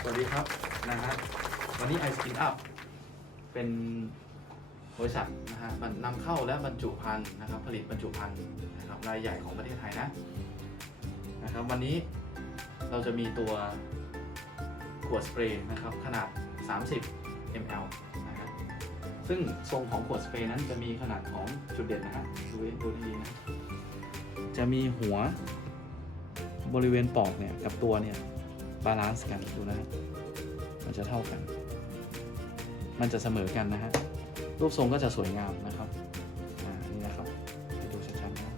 สวัสดีครับนะฮะวันนี้ iSkin Up เป็นบริษัทนะฮะมันนำเข้าและบรรจุภัณฑ์นะครับ ผลิตบรรจุภัณฑ์นะครับรายใหญ่ของประเทศไทยนะนะครับ วันนี้เราจะมีตัวขวดสเปรย์นะครับขนาด 30 ml นะฮะซึ่งทรงของขวดสเปรย์นั้นจะมีขนาดของจุดเด่นนะฮะดูดูดีๆนะจะมีหัวบริเวณปอกเนี่ยกับตัวเนี่ย บาลานซ์กันดูนะฮะมันจะเท่ากัน มันจะเสมอกันนะฮะ รูปทรงก็จะสวยงามนะครับอ่านี่นะครับให้ดูชัดๆนะ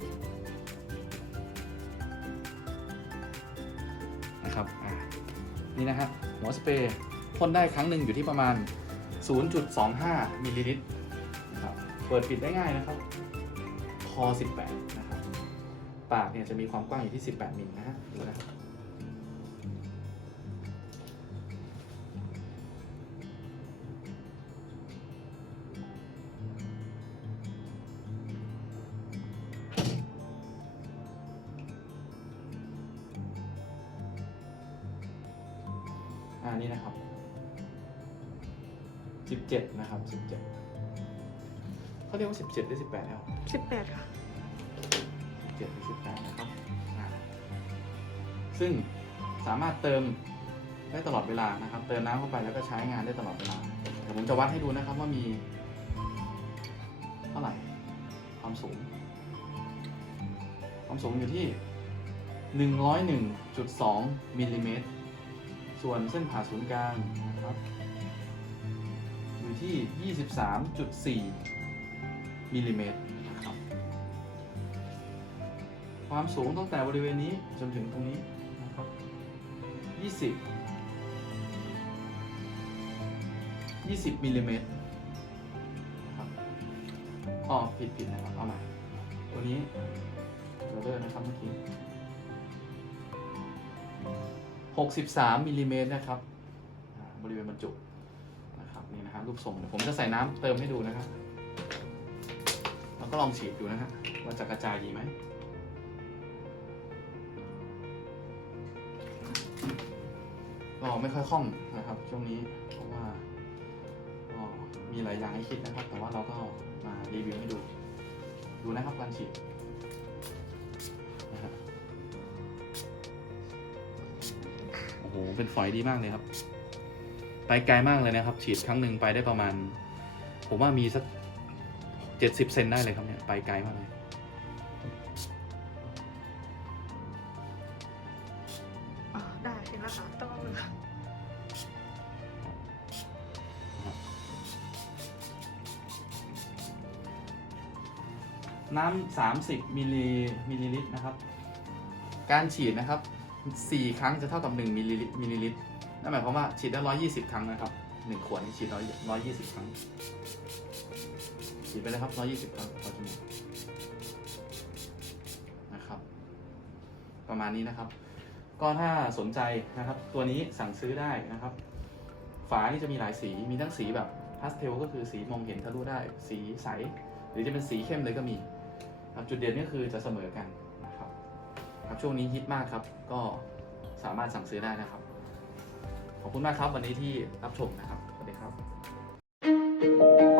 นะครับอ่านี่นะฮะหัวสเปรย์พ่นได้ครั้งหนึ่งอยู่ที่ประมาณ 0.25มิลลิลิตรนะครับเปิดปิดได้ง่ายนะครับ คอ 18 นะครับ ปากเนี่ยจะมีความกว้างอยู่ที่ 18มิลนะฮะดูนะครับ อ่านี่นะครับ17นะครับ17เขาเรียกว่า17หรือ18แล้วสิบแปดค่ะ17หรือ18นะครับอ่าซึ่งสามารถเติมได้ตลอดเวลานะครับ เติมน้ำเข้าไปแล้วก็ใช้งานได้ตลอดเวลาเดี๋ยวผมจะวัดให้ดูนะครับว่ามี เท่าไหร่ความสูง ความสูงอยู่ที่ 101.2มิลลิเมตร ส่วนเส้นผ่าศูนย์กลางนะครับ อยู่ที่ 23.4มิลลิเมตรนะครับความสูงตั้งแต่บริเวณนี้จนถึงตรงนี้นะครับ 20 20มิลลิเมตรนะครับอ๋อผิดผิดนะครับ เอาใหม่ตัวนี้เราเดินนะครับเมื่อกี้ 63มิลลิเมตรนะครับบริเวณบรรจุนะครับนี่นะครับรูปทรงเดี๋ยวผมจะใส่น้ำเติมให้ดูนะครับ แล้วก็ลองฉีดดูนะฮะว่าจะกระจายดีไหมก็ไม่ค่อยคล่องนะครับช่วงนี้เพราะว่าก็มีหลายอย่างให้คิดนะครับ แต่ว่าเราก็มารีวิวให้ดู ดูนะครับการฉีด อ้โหเป็นฝอยดีมากเลยครับ ไปไกลมากเลยนะครับ ฉีดครั้งหนึ่งไปได้ประมาณ ผมว่ามีสักเจ็ดสิบเซนได้เลยครับเนี่ยไปไกลมากเลยอ๋อได้เห็นแล้วค่ะต้องเอามือน้ำสามสิบมิลลิมิลลิลิตรนะครับ การฉีดนะครับ สี่ครั้งจะเท่ากับหนึ่งมิลลิลิตรมิลลิลิตรนั่นหมายความว่าฉีดได้ร้อยยี่สิบครั้งนะครับหนึ่งขวดนี่ฉีดร้อยยี่สิบครั้ง ฉีดไปเลยครับร้อยยี่สิบครั้งต่อชั่วโมงนะครับ ประมาณนี้นะครับ ก็ถ้าสนใจนะครับ ตัวนี้สั่งซื้อได้นะครับ ฝานี่จะมีหลายสี มีทั้งสีแบบพาสเทลก็คือสีมองเห็นทะลุได้ สีใส หรือจะเป็นสีเข้มเลยก็มีจุดเด่นก็คือจะเสมอกัน ครับช่วงนี้ฮิตมากครับ ก็สามารถสั่งซื้อได้นะครับ ขอบคุณมากครับวันนี้ที่รับชมนะครับสวัสดีครับ